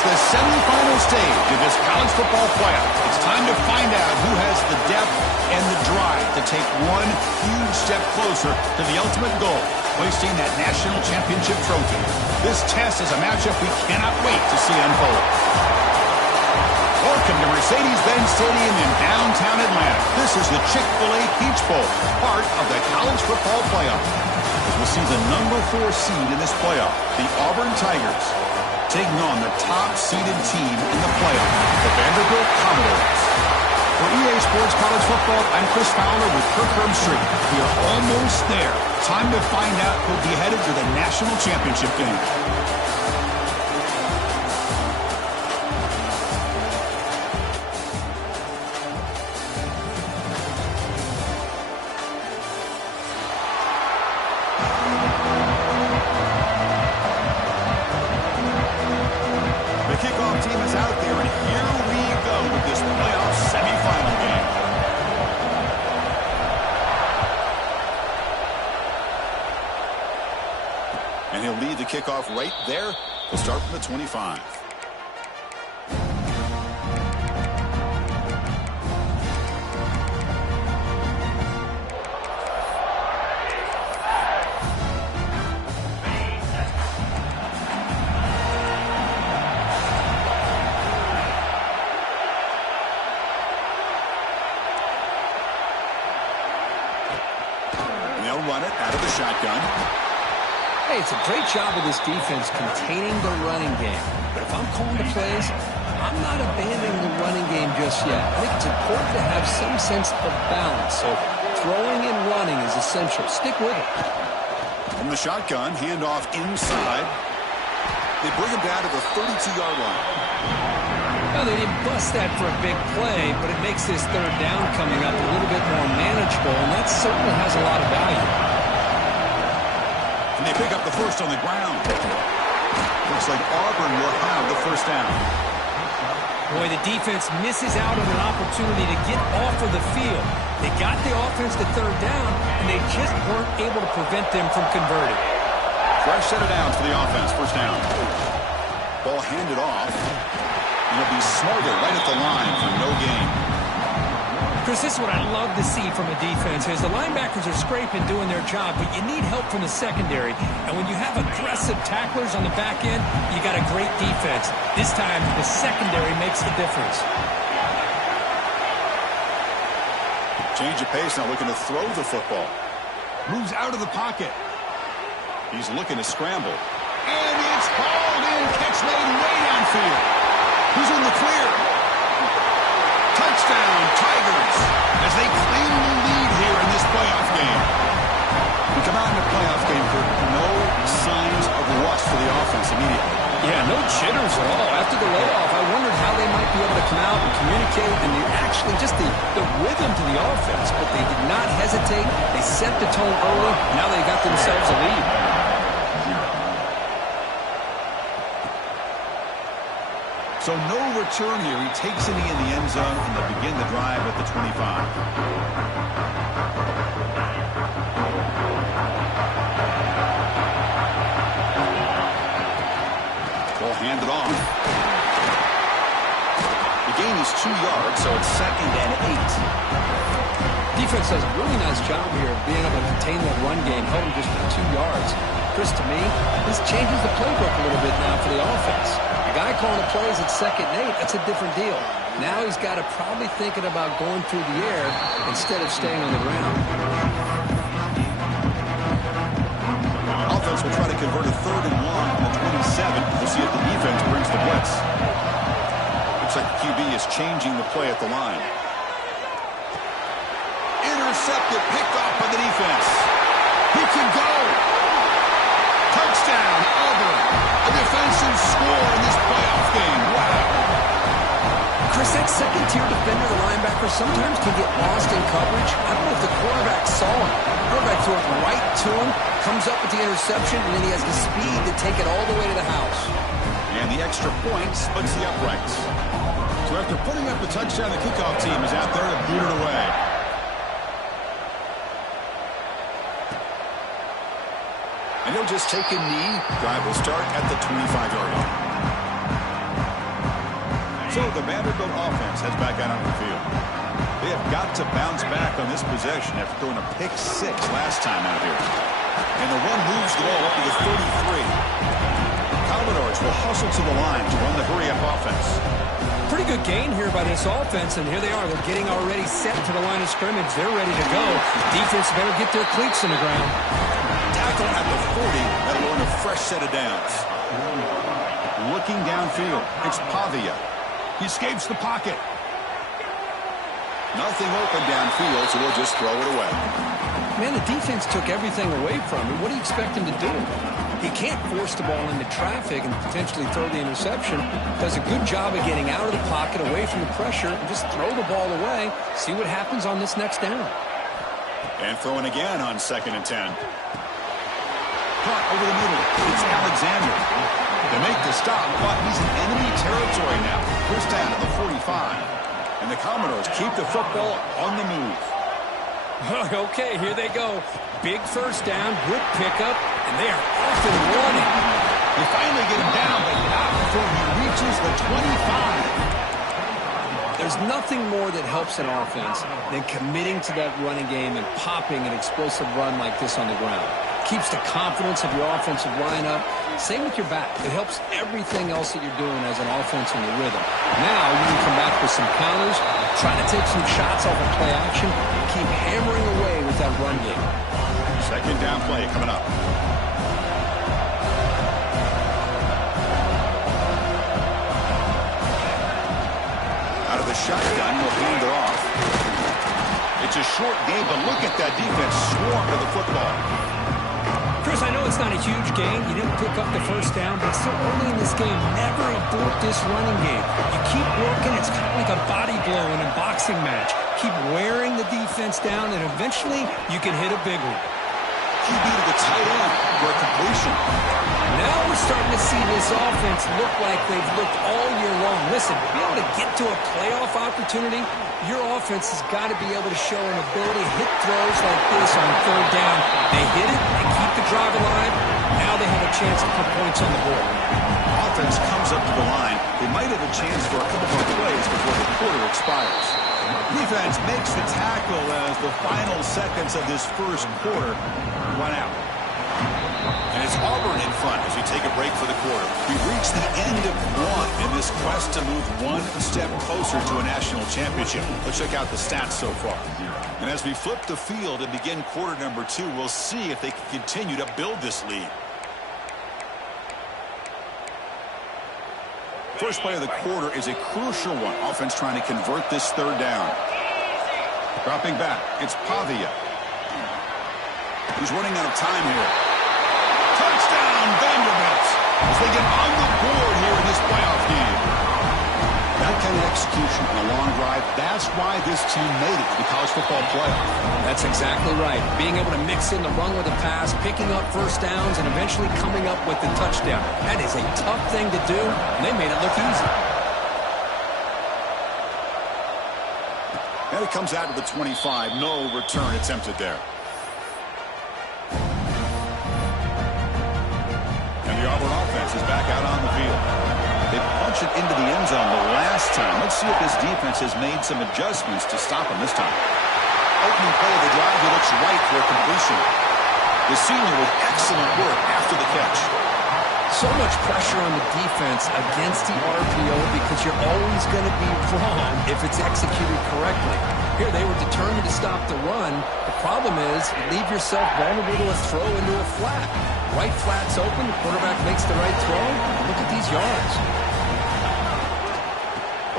It's the semifinal stage of this college football playoff. It's time to find out who has the depth and the drive to take one huge step closer to the ultimate goal, hoisting that national championship trophy. This test is a matchup we cannot wait to see unfold. Welcome to Mercedes-Benz Stadium in downtown Atlanta. This is the Chick-fil-A Peach Bowl, part of the college football playoff. As we'll see the number 4 seed in this playoff, the Auburn Tigers, taking on the top-seeded team in the playoff, the Vanderbilt Commodores. For EA Sports College Football, I'm Chris Fowler with Kirk Herbstreit. We are almost there. Time to find out who'll be headed to the national championship game. And he'll lead the kickoff right there. We'll start from the 25. And they'll run it out of the shotgun. Hey, it's a great job of this defense containing the running game. But if I'm calling the plays, I'm not abandoning the running game just yet. I think it's important to have some sense of balance. So throwing and running is essential. Stick with it. From the shotgun, handoff inside. They bring him down to the 32-yard line. Well, they didn't bust that for a big play, but it makes this third down coming up a little bit more manageable, and that certainly has a lot of value. And they pick up the first on the ground. Looks like Auburn will have the first down. Boy, the defense misses out on an opportunity to get off of the field. They got the offense to third down, and they just weren't able to prevent them from converting. Fresh set of downs for the offense. First down. Ball handed off. And it'll be Smarter right at the line for no gain. Chris, this is what I love to see from a defense is the linebackers are scraping, doing their job, but you need help from the secondary. And when you have aggressive tacklers on the back end, you got a great defense. This time, the secondary makes the difference. Change of pace, now looking to throw the football. Moves out of the pocket. He's looking to scramble. And it's hauled in. Catch made way downfield. Who's in the clear? Touchdown, Tigers, as they claim the lead here in this playoff game. We come out in the playoff game for no signs of rust for the offense immediately. Yeah, no jitters at all. After the layoff, I wondered how they might be able to come out and communicate, and actually just the rhythm to the offense. But they did not hesitate. They set the tone early. Now they got themselves a lead. So no return here. He takes it in the end zone, and they'll begin the drive at the 25. Ball handed off. The gain is 2 yards, so it's 2nd and 8. Defense does a really nice job here of being able to contain that run game, held him just for 2 yards. Chris, to me, this changes the playbook a little bit now for the offense. The guy calling the plays at 2nd and 8, that's a different deal. Now he's got to probably thinking about going through the air instead of staying on the ground. Offense will try to convert a 3rd and 1 on the 27. We'll see if the defense brings the blitz. Looks like the QB is changing the play at the line. Intercepted, picked off by the defense. He can go. Touchdown, Auburn. A defensive score in this playoff game. Wow. Chris, that second-tier defender, the linebacker, sometimes can get lost in coverage. I don't know if the quarterback saw him. The quarterback threw it right to him, comes up with the interception, and then he has the speed to take it all the way to the house. And the extra point splits the uprights. So after putting up the touchdown, the kickoff team is out there to boot it away. And he'll just take a knee. Drive will start at the 25-yard line. So the Vanderbilt offense heads back out on the field. They have got to bounce back on this possession after throwing a pick 6 last time out here. And the run moves the ball up to the 33. Commodores will hustle to the line to run the hurry-up offense. Pretty good gain here by this offense, and here they are. They're getting already set to the line of scrimmage. They're ready to go. Defense better get their cleats in the ground. Tackle at the 40. That'll earn a fresh set of downs. Looking downfield, it's Pavia. He escapes the pocket. Nothing open downfield, so we'll just throw it away. Man, the defense took everything away from him. What do you expect him to do? He can't force the ball into traffic and potentially throw the interception. Does a good job of getting out of the pocket, away from the pressure, and just throw the ball away. See what happens on this next down. And throwing again on 2nd and 10. Caught over the middle. It's Alexander. They make the stop, but he's in enemy territory now. First down at the 45. And the Commodores keep the football on the move. Okay, here they go. Big first down, good pickup, and they are off and running. They finally get him down, but not before he reaches the 25. There's nothing more that helps an offense than committing to that running game and popping an explosive run like this on the ground. Keeps the confidence of your offensive line up. Same with your back. It helps everything else that you're doing as an offense in the rhythm. Now you can come back with some counters, try to take some shots off of play action, and keep hammering away with that run game. 2nd down play coming up. Out of the shotgun, we'll hand it off. It's a short game, but look at that defense swarm to the football. Chris, I know it's not a huge gain. You didn't pick up the first down, but still early in this game, never abort this running game. You keep working. It's kind of like a body blow in a boxing match. Keep wearing the defense down, and eventually you can hit a big one. QB to the tight end for a completion. Now we're starting to see this offense look like they've looked all year long. Listen, to be able to get to a playoff opportunity, your offense has got to be able to show an ability to hit throws like this on 3rd down. They hit it, they keep the drive alive. Now they have a chance to put points on the board. Offense comes up to the line. They might have a chance for a couple more plays before the quarter expires. Defense makes the tackle as the final seconds of this first quarter run out. And it's Auburn in front as we take a break for the quarter. We've reached the end of one in this quest to move one step closer to a national championship. Let's check out the stats so far. And as we flip the field and begin quarter number 2, we'll see if they can continue to build this lead. First play of the quarter is a crucial one. Offense trying to convert this 3rd down. Dropping back, it's Pavia. He's running out of time here. Touchdown, Vanderbilt, as they get on the board here in this playoff game. That kind of execution on a long drive, that's why this team made it to the college football playoff. That's exactly right. Being able to mix in the run with the pass, picking up first downs, and eventually coming up with the touchdown. That is a tough thing to do, and they made it look easy. And it comes out to the 25. No return attempted there. And the Auburn offense is back out on the field. They punched it into the end zone the last time. Let's see if this defense has made some adjustments to stop them this time. Opening play of the drive, he looks right for a completion. The senior with excellent work after the catch. So much pressure on the defense against the RPO because you're always going to be wrong if it's executed correctly. Here, they were determined to stop the run. The problem is you leave yourself vulnerable to a throw into a flat. Right flat's open, the quarterback makes the right throw, and look at these yards.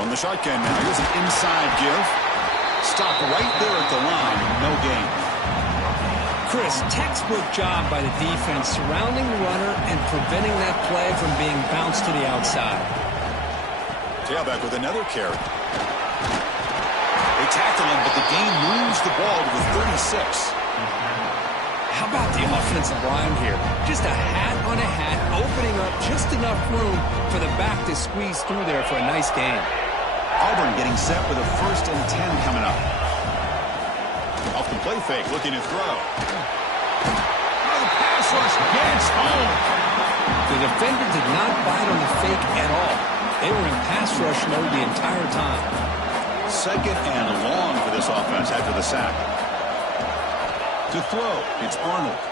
From the shotgun now, here's an inside give. Stop right there at the line, no gain. Chris, textbook job by the defense surrounding the runner and preventing that play from being bounced to the outside. Tailback with another carry. They tackle him, but the game moves the ball to the 36. How about the offensive line here? Just a hat on a hat, opening up just enough room for the back to squeeze through there for a nice gain. Auburn getting set with a 1st and 10 coming up. Off the play fake, looking to throw. Oh, the pass rush gets home. The defender did not bite on the fake at all. They were in pass rush mode the entire time. Second and long for this offense after the sack. To throw, it's Arnold.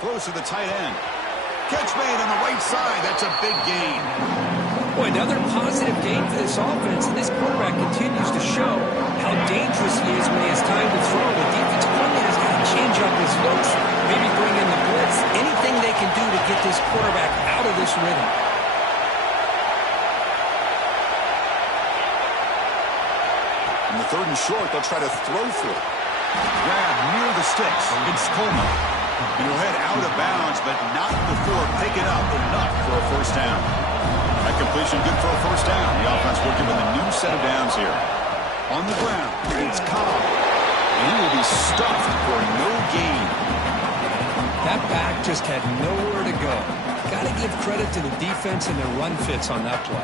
Throws to the tight end. Catch made on the right side. That's a big gain. Boy, another positive game for this offense, and this quarterback continues to show how dangerous he is when he has time to throw. The defensive coordinator's got to change up his looks, maybe bring in the blitz, anything they can do to get this quarterback out of this rhythm. In the third and short, they'll try to throw for it. Grab near the sticks. It's Coleman. And he'll head out of bounds, but not before picking up enough for a first down. That completion good for a first down. The offense working with a new set of downs here. On the ground, it's Cobb. And he will be stuffed for no gain. That back just had nowhere to go. Got to give credit to the defense and their run fits on that play.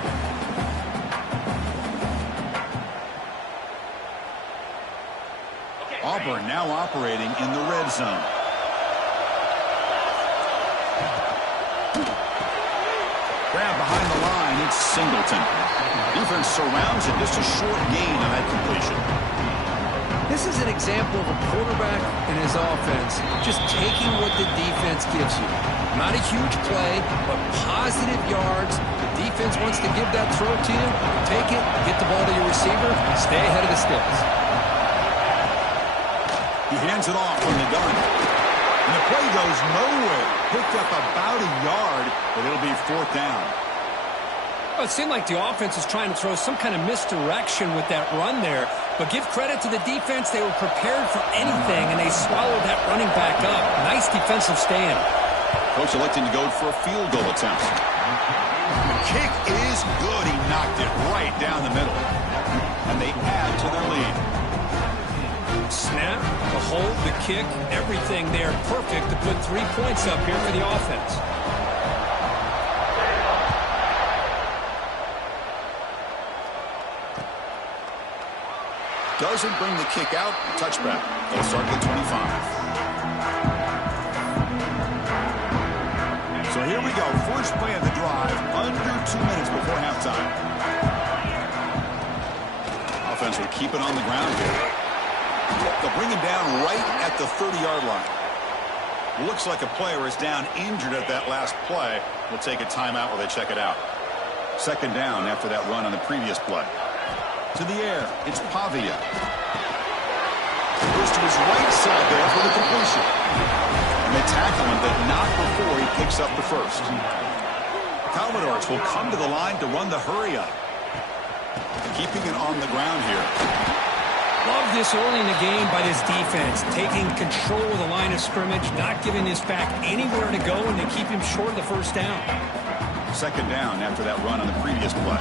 Auburn now operating in the red zone. Grab behind the line, it's Singleton. Defense surrounds him, just a short gain on that completion. This is an example of a quarterback and his offense just taking what the defense gives you. Not a huge play, but positive yards. The defense wants to give that throw to you. Take it, get the ball to your receiver, stay ahead of the sticks. He hands it off from the gun. And the play goes nowhere. Picked up about a yard, but it'll be fourth down. Well, it seemed like the offense is trying to throw some kind of misdirection with that run there. But give credit to the defense. They were prepared for anything, and they swallowed that running back up. Nice defensive stand. Coach electing to go for a field goal attempt. The kick is good. He knocked it right down the middle. And they add to their lead. Snap, the hold, the kick, everything there perfect to put 3 points up here for the offense. Doesn't bring the kick out. Touchback. They'll start at the 25. So here we go. First play of the drive. Under 2 minutes before halftime. Offense will keep it on the ground here. They'll bring him down right at the 30-yard line. Looks like a player is down injured at that last play. We'll take a timeout while they check it out. Second down after that run on the previous play. To the air, it's Pavia. Goes to his right side there for the completion. And they tackle him, but not before he picks up the first. Commodores will come to the line to run the hurry-up. Keeping it on the ground here. Love this early in the game by this defense, taking control of the line of scrimmage, not giving this back anywhere to go, and to keep him short of the first down. Second down after that run on the previous play.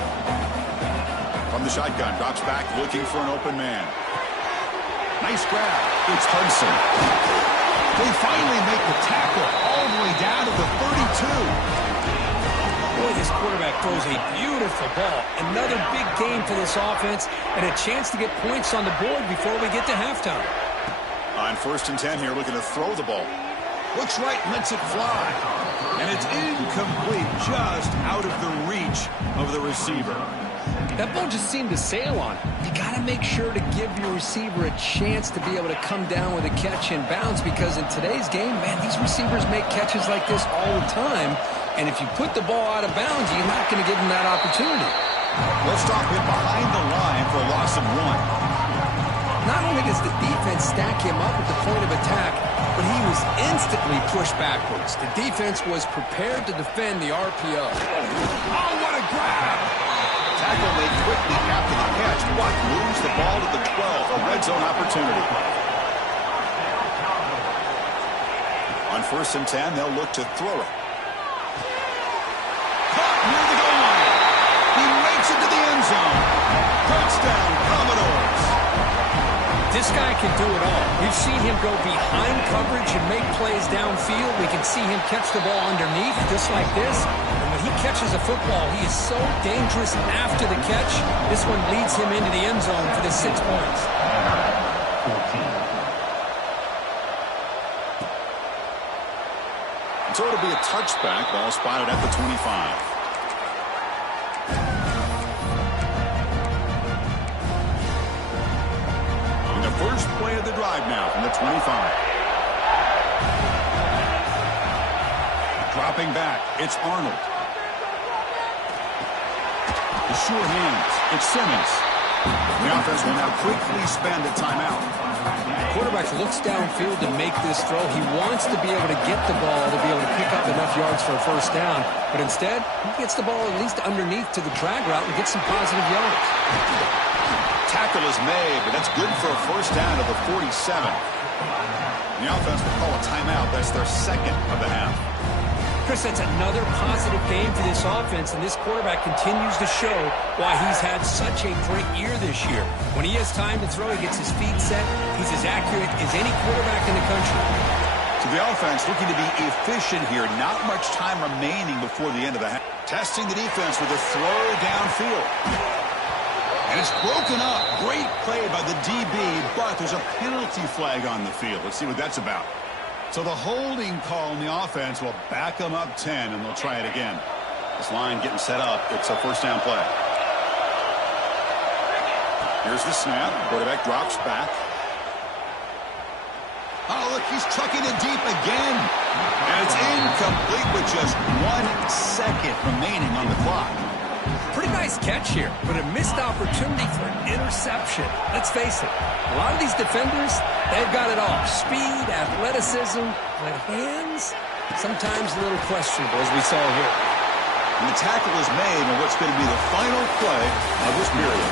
From the shotgun, drops back looking for an open man. Nice grab. It's Hudson. They finally make the tackle all the way down to the 32. Boy, this quarterback throws a beautiful ball. Another big game for this offense and a chance to get points on the board before we get to halftime. On first and 10 here, looking to throw the ball. Looks right, lets it fly. And it's incomplete, just out of the reach of the receiver. That ball just seemed to sail on. You got to make sure to give your receiver a chance to be able to come down with a catch and bounce, because in today's game, man, these receivers make catches like this all the time. And if you put the ball out of bounds, you're not going to give them that opportunity. Let's stop him behind the line for a loss of 1. Not only does the defense stack him up at the point of attack, but he was instantly pushed backwards. The defense was prepared to defend the RPO. Oh, what a grab! Tackle made quickly after the catch, but moves the ball to the 12, a red zone opportunity. On first and 10, they'll look to throw it. Caught near the goal line. He makes it to the end zone. Touchdown, Commodores. This guy can do it all. We've seen him go behind coverage and make plays downfield. We can see him catch the ball underneath, just like this. And when he catches a football, he is so dangerous after the catch. This one leads him into the end zone for the 6 points. So it'll be a touchback. Ball spotted at the 25. started the drive now from the 25. Dropping back, it's Arnold. The sure hands, it's Simmons. The offense will now quickly spend a timeout. The quarterback looks downfield to make this throw. He wants to be able to get the ball to be able to pick up enough yards for a first down. But instead, he gets the ball at least underneath to the drag route and gets some positive yards. Tackle is made, but that's good for a first down to the 47. The offense will call a timeout. That's their second of the half. Chris, that's another positive game for this offense, and this quarterback continues to show why he's had such a great year this year. When he has time to throw, he gets his feet set. He's as accurate as any quarterback in the country. So the offense looking to be efficient here. Not much time remaining before the end of the half. Testing the defense with a throw downfield. And it's broken up. Great play by the DB, but there's a penalty flag on the field. Let's see what that's about. So the holding call in the offense will back them up 10, and they'll try it again. This line getting set up. It's a first down play. Here's the snap. Quarterback drops back. Oh, look, he's trucking it deep again. And it's incomplete with just 1 second remaining on the clock. Pretty nice catch here, but a missed opportunity for an interception. Let's face it, a lot of these defenders, they've got it all. Speed, athleticism, but hands, sometimes a little questionable, as we saw here. And the tackle is made on what's going to be the final play of this period.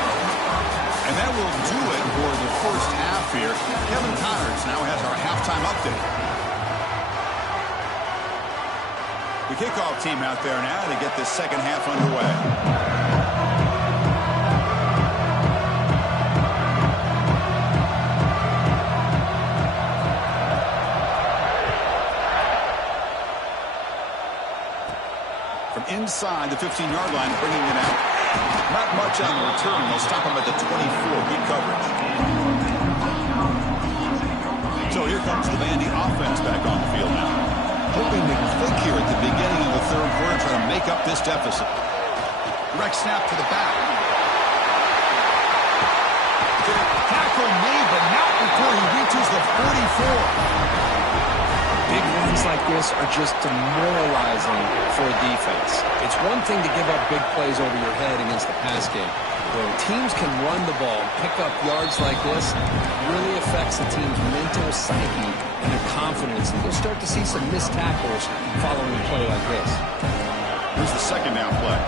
And that will do it for the first half here. Kevin Connors now has our halftime update. The kickoff team out there now to get this second half underway. From inside the 15-yard line, bringing it out. Not much on the return. They'll stop him at the 24. Good coverage. So here comes the Vandy offense back on the field now. Hoping to click here at the beginning of the third quarter, trying to make up this deficit. Direct snap to the back. Tackle made, but not before he reaches the 44. Big runs like this are just demoralizing for a defense. It's one thing to give up big plays over your head against the pass game. When teams can run the ball and pick up yards like this, it really affects the team's mental psyche and their confidence. And you'll start to see some missed tackles following a play like this. Here's the second down play.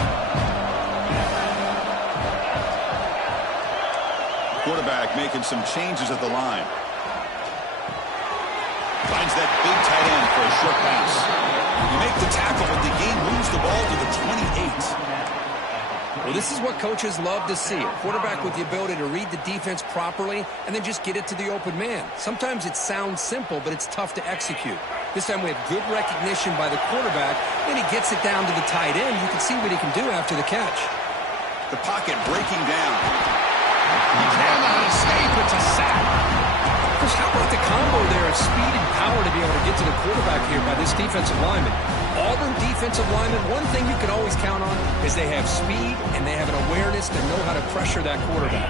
Quarterback making some changes at the line. Finds that big tight end for a short pass. You make the tackle, but the game moves the ball to the 28. Well, this is what coaches love to see. A quarterback with the ability to read the defense properly and then just get it to the open man. Sometimes it sounds simple, but it's tough to execute. This time we have good recognition by the quarterback. Then he gets it down to the tight end. You can see what he can do after the catch. The pocket breaking down. He cannot escape. It's a sack. Chris, how about the combo there of speed and power to be able to get to the quarterback here by this defensive lineman? Auburn defensive lineman, one thing you can always count on is they have speed and they have an awareness to know how to pressure that quarterback.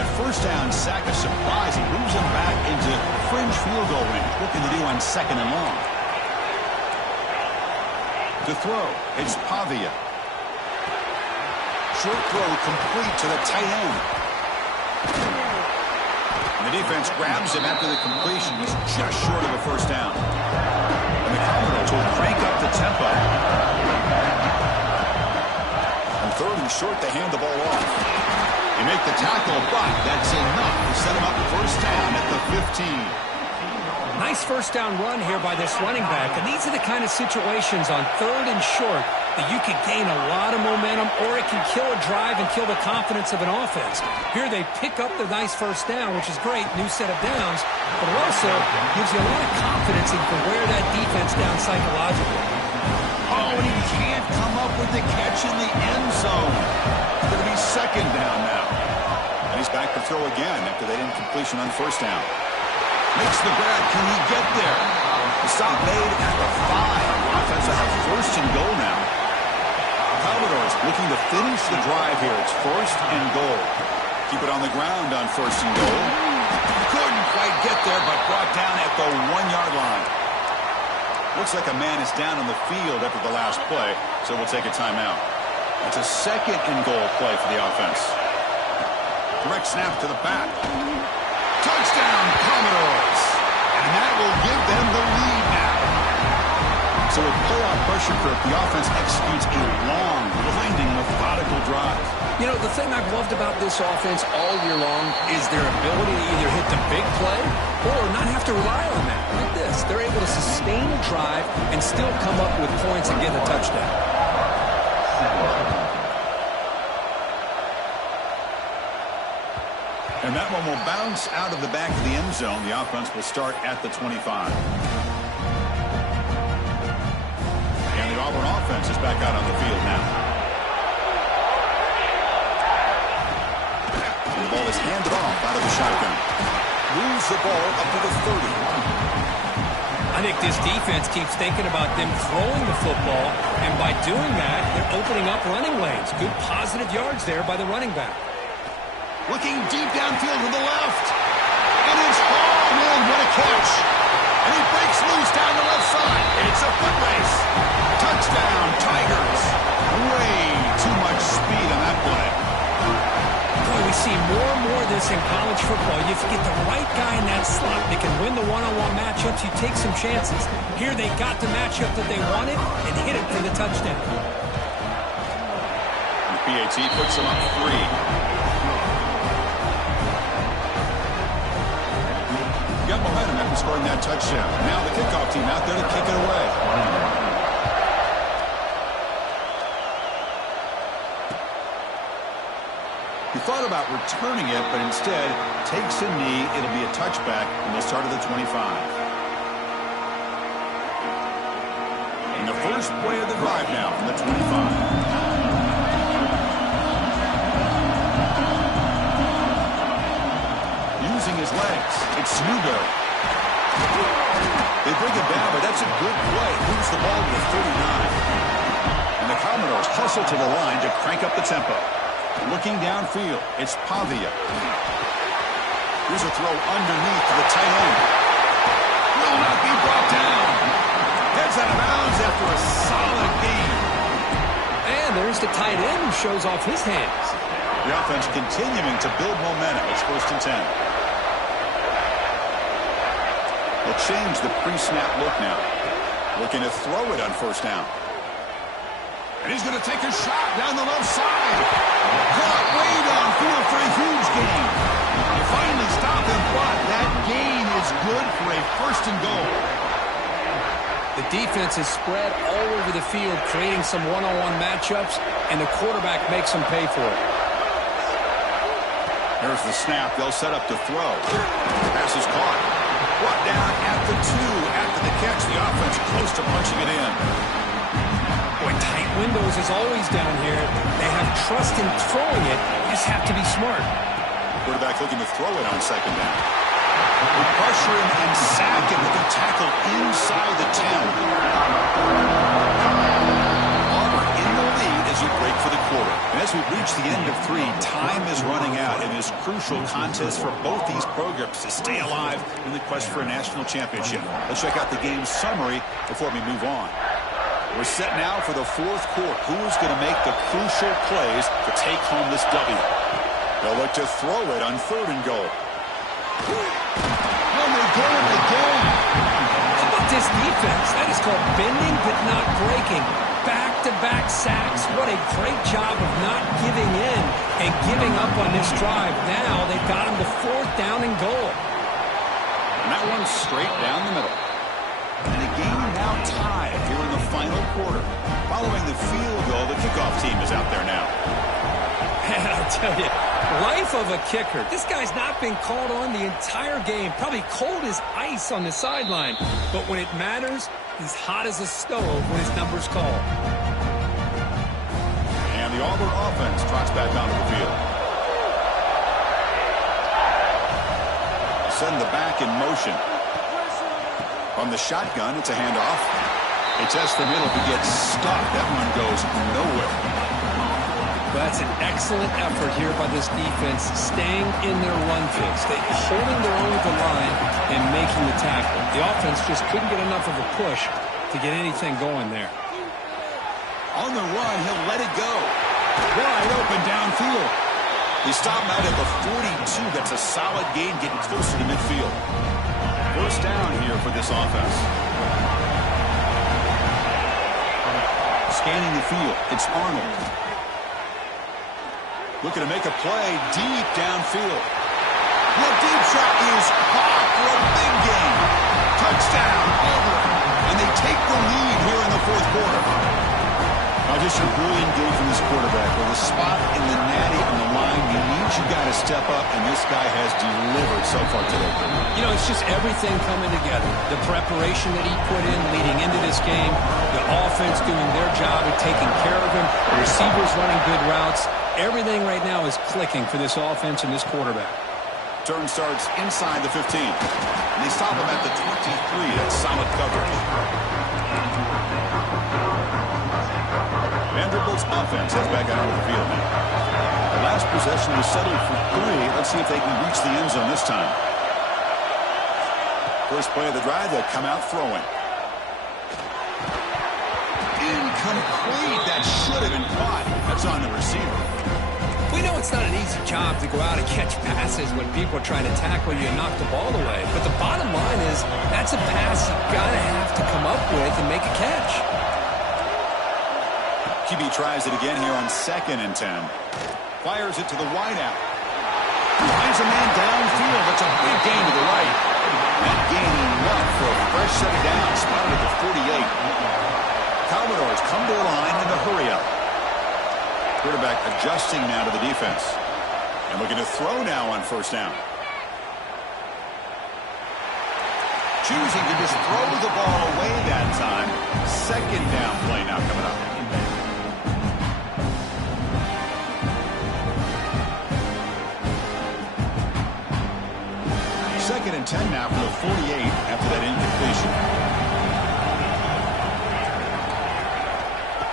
At first down, sack is surprising. Moves him back into fringe field goal range. Looking to do on second and long. To throw, it's Pavia. Short throw complete to the tight end. And the defense grabs him after the completion. He's just short of a first down. And the Commodores will crank up the tempo. On third and short, they hand the ball off. They make the tackle, but that's enough to set him up first down at the 15. Nice first down run here by this running back. And these are the kind of situations on third and short that you can gain a lot of momentum, or it can kill a drive and kill the confidence of an offense. Here they pick up the nice first down, which is great, new set of downs, but it also gives you a lot of confidence and you can wear that defense down psychologically. Oh, and he can't come up with the catch in the end zone. It's going to be second down now. And he's back to throw again after that incompletion on first down. Makes the grab. Can he get there? The stop made at the 5. The offense will have first and goal now. Commodores looking to finish the drive here. It's first and goal. Keep it on the ground on first and goal. Couldn't quite get there, but brought down at the 1-yard line. Looks like a man is down on the field after the last play, so we'll take a timeout. It's a second and goal play for the offense. Direct snap to the back. Touchdown, Commodores! And that will give them the lead now. So with playoff pressure grip, the offense executes a long, blinding, methodical drive. You know, the thing I've loved about this offense all year long is their ability to either hit the big play or not have to rely on that. Like this, they're able to sustain a drive and still come up with points and get a touchdown. And that one will bounce out of the back of the end zone. The offense will start at the 25. And the Auburn offense is back out on the field now. And the ball is handed off out of the shotgun. Moves the ball up to the 30. I think this defense keeps thinking about them throwing the football, and by doing that, they're opening up running lanes. Good positive yards there by the running back. Looking deep downfield to the left. And it's hauled in. What a catch. And he breaks loose down the left side. It's a foot race. Touchdown, Tigers. Way too much speed on that play. Boy, we see more and more of this in college football. You get the right guy in that slot. They can win the one-on-one matchups. You take some chances. Here they got the matchup that they wanted and hit it for the touchdown. The PAT puts them up 3. Got behind him after scoring that touchdown. Now the kickoff team out there to kick it away. He thought about returning it, but instead takes a knee. It'll be a touchback, and they'll start at the 25. And the first play of the drive now from the 25. Using his legs, it's Newberry. They bring it down, but that's a good play. Moves the ball to the 39. And the Commodores hustle to the line to crank up the tempo. Looking downfield, it's Pavia. Here's a throw underneath to the tight end. Will not be brought down. Heads out of bounds after a solid gain. And there's the tight end who shows off his hands. The offense continuing to build momentum. It's 1st and 10. They'll change the pre-snap look now. Looking to throw it on 1st down. And he's going to take a shot down the left side. Caught way downfield for a huge gain. They finally stop him, but that gain is good for a 1st and goal. The defense is spread all over the field, creating some one-on-one matchups, and the quarterback makes them pay for it. There's the snap. They'll set up to throw. Pass is caught. Brought down at the 2 after the catch. The offense close to punching it in. Boy, tight windows is always down here. They have trust in throwing it. You just have to be smart. Quarterback looking to throw it on 2nd down. They pressure him and sack him with a tackle inside the 10. Auburn in the lead as we break for the quarter. And as we reach the end of 3, time is running out in this crucial contest for both these programs to stay alive in the quest for a national championship. Let's check out the game summary before we move on. We're set now for the 4th quarter. Who is going to make the crucial plays to take home this W? They'll look to throw it on 3rd and goal. And they get it again. How about this defense? That is called bending but not breaking. Back-to-back sacks. What a great job of not giving in and giving up on this drive. Now they've got him to 4th down and goal. And that one's straight down the middle. And the game now tied here in the final quarter. Following the field goal, the kickoff team is out there now. Man, I tell you, life of a kicker. This guy's not been called on the entire game. Probably cold as ice on the sideline. But when it matters, he's hot as a stove when his number's called. And the Auburn offense trots back onto the field. Send the back in motion. From the shotgun, it's a handoff. They test the middle to get stuck. That one goes nowhere. That's That's an excellent effort here by this defense, staying in their run fix. They're holding their own with the line and making the tackle. The offense just couldn't get enough of a push to get anything going there. On the run, he'll let it go. Wide open downfield. They stop him out at the 42. That's a solid gain, getting closer to midfield. First down here for this offense. Scanning the field, it's Arnold. Looking to make a play deep downfield. The deep shot is caught for a big gain. Touchdown, Auburn. And they take the lead here in the fourth quarter. Now just a brilliant game from this quarterback. With a spot in the natty on the line, you need you got to step up, and this guy has delivered so far today. You know, it's just everything coming together. The preparation that he put in leading into this game, the offense doing their job of taking care of him, the receivers running good routes. Everything right now is clicking for this offense and this quarterback. Turn starts inside the 15. And they stop him at the 23. That's solid coverage. Vanderbilt's offense has back out on the field now. The last possession was settled for 3. Let's see if they can reach the end zone this time. First play of the drive, they'll come out throwing. Incomplete. That should have been caught. That's on the receiver. We know it's not an easy job to go out and catch passes when people are trying to tackle you and knock the ball away. But the bottom line is that's a pass you've got to have to come up with and make a catch. QB tries it again here on 2nd and 10. Fires it to the wideout. Finds a man downfield. That's a big gain to the right. That gain enough for a fresh set of downs. Spotted at the 48. Commodores come to the line in a hurry-up. Quarterback adjusting now to the defense. And looking to throw now on first down. Choosing to just throw the ball away that time. Second down play now coming up. Second and 10 now from the 48 after that incompletion.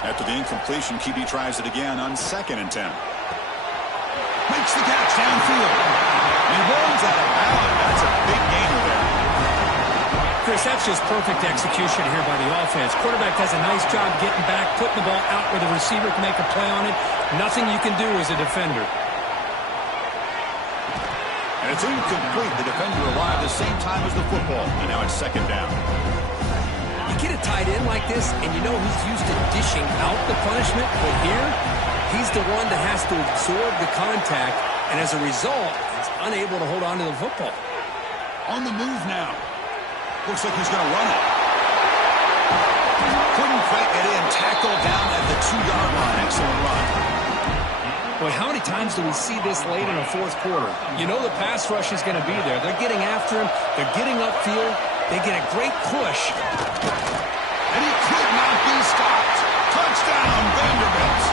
After the incompletion, QB tries it again on 2nd and 10. Makes the catch downfield. And he rolls out of bounds. That's a big gainer there. Chris, that's just perfect execution here by the offense. Quarterback does a nice job getting back, putting the ball out where the receiver can make a play on it. Nothing you can do as a defender. And it's incomplete. The defender arrived the same time as the football. And now it's second down. You get a tight end like this, and you know he's used to dishing out the punishment. But here, he's the one that has to absorb the contact. And as a result, he's unable to hold on to the football. On the move now. Looks like he's going to run it. Couldn't quite get in. Tackled down at the 2-yard line. Excellent run. Boy, how many times do we see this late in the fourth quarter? You know the pass rush is going to be there. They're getting after him. They're getting upfield. They get a great push. And he could not be stopped. Touchdown, Vanderbilt.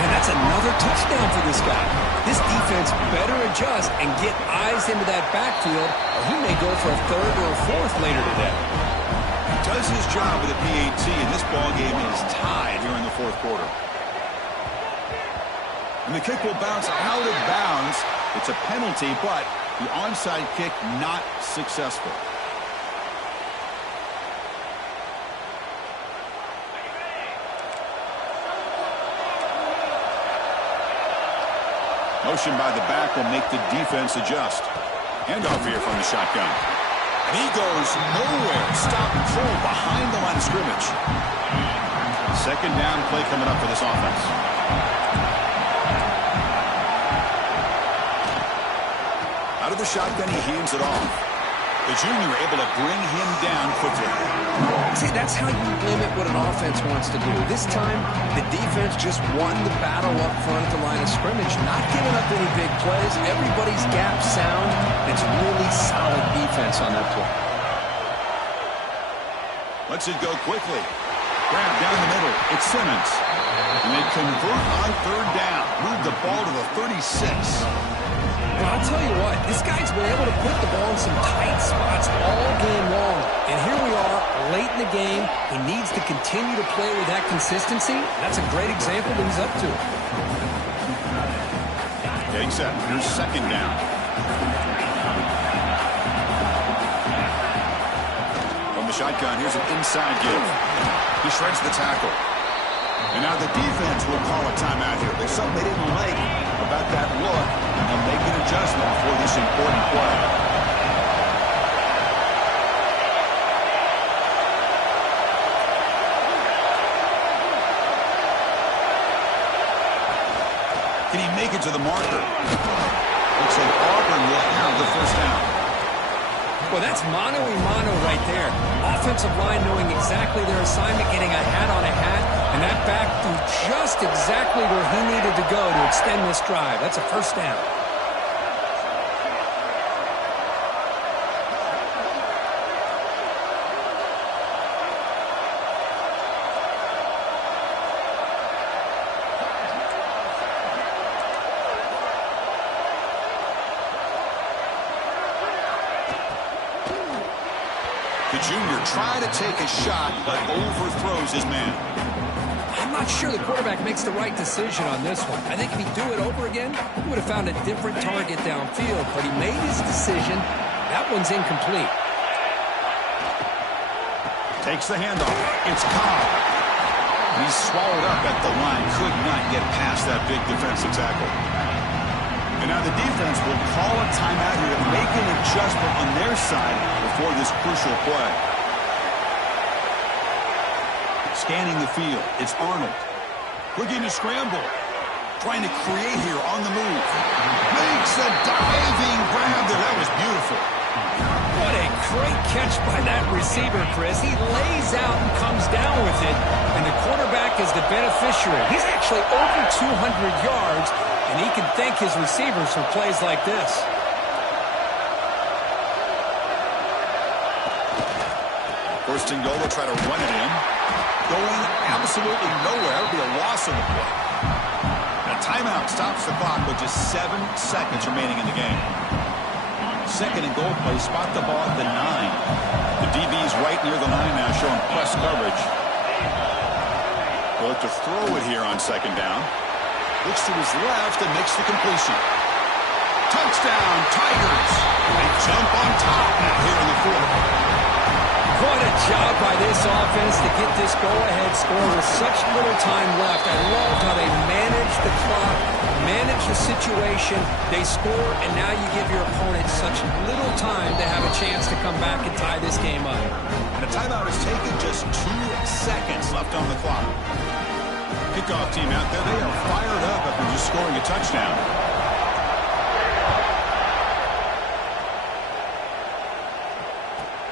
And that's another touchdown for this guy. This defense better adjust and get eyes into that backfield, or he may go for a 3rd or a 4th later today. He does his job with a PAT, and this ball game is tied here in the fourth quarter. And the kick will bounce out of bounds. It's a penalty, but the onside kick not successful. Motion by the back will make the defense adjust. Handoff here from the shotgun. And he goes nowhere. Stop and throw behind the line of scrimmage. Second down play coming up for this offense. Out of the shotgun, he hands it off. The junior able to bring him down quickly. See, that's how you limit what an offense wants to do. This time, the defense just won the battle up front at the line of scrimmage, not giving up any big plays. Everybody's gap sound. It's really solid defense on that play. Lets it go quickly. Grab down the middle. It's Simmons. And they convert on third down. Move the ball to the 36. Well, I'll tell you what, this guy's been able to put the ball in some tight spots all game long. And here we are, late in the game. He needs to continue to play with that consistency. That's a great example that he's up to. Getting set. Here's second down. From the shotgun, here's an inside give. He shreds the tackle. And now the defense will call a timeout here. There's something they didn't like about that look, and they'll make an adjustment for this important play. Can he make it to the marker? Looks like Auburn will have the first down. Well, that's mano-a-mano right there. Offensive line knowing exactly their assignment, getting a hat on a hat, and that back threw just exactly where he needed to go to extend this drive. That's a first down. The junior trying to take a shot, but overthrows his man. I'm not sure the quarterback makes the right decision on this one. I think if he'd do it over again, he would have found a different target downfield, but he made his decision. That one's incomplete. Takes the handoff. It's Cobb. He's swallowed up at the line. Could not get past that big defensive tackle. And now the defense will call a timeout here to make an adjustment on their side before this crucial play. Scanning the field, it's Arnold. Looking to scramble. Trying to create here on the move. Makes a diving grab there. That was beautiful. What a great catch by that receiver, Chris. He lays out and comes down with it, and the quarterback is the beneficiary. He's actually over 200 yards, and he can thank his receivers for plays like this. First and goal, they'll try to run it in. Going absolutely nowhere. It'll be a loss on the play. A timeout stops the clock with just 7 seconds remaining in the game. Second and goal play, spot the ball at the 9. The DB's right near the line now, showing press coverage. They'll look to throw it here on second down. Looks to his left and makes the completion. Touchdown, Tigers. They jump on top now here in the fourth. What a job by this offense to get this go-ahead score with such little time left. I love how they manage the clock, manage the situation. They score, and now you give your opponent such little time to have a chance to come back and tie this game up. And a timeout is taken, just 2 seconds left on the clock. Kickoff team out there, they are fired up after just scoring a touchdown.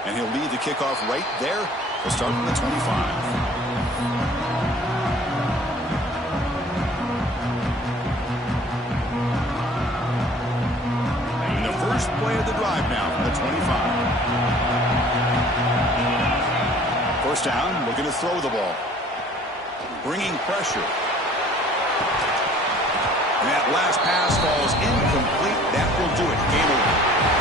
And he'll lead the kickoff right there. We'll start from the 25. And the first play of the drive now from the 25. First down, looking to throw the ball. Bringing pressure. And that last pass falls incomplete. That will do it. Game over.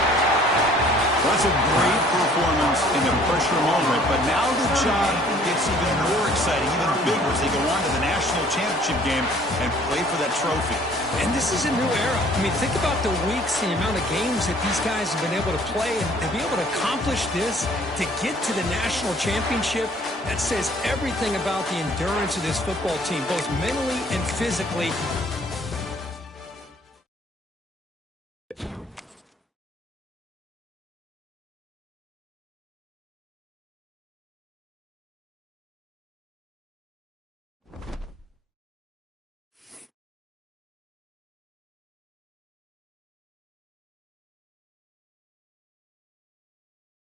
That's a great performance in the pressure moment, but now the job gets even more exciting, even bigger as they go on to the national championship game and play for that trophy. And this is a new era. I mean, think about the weeks, the amount of games that these guys have been able to play, and be able to accomplish this, to get to the national championship. That says everything about the endurance of this football team, both mentally and physically.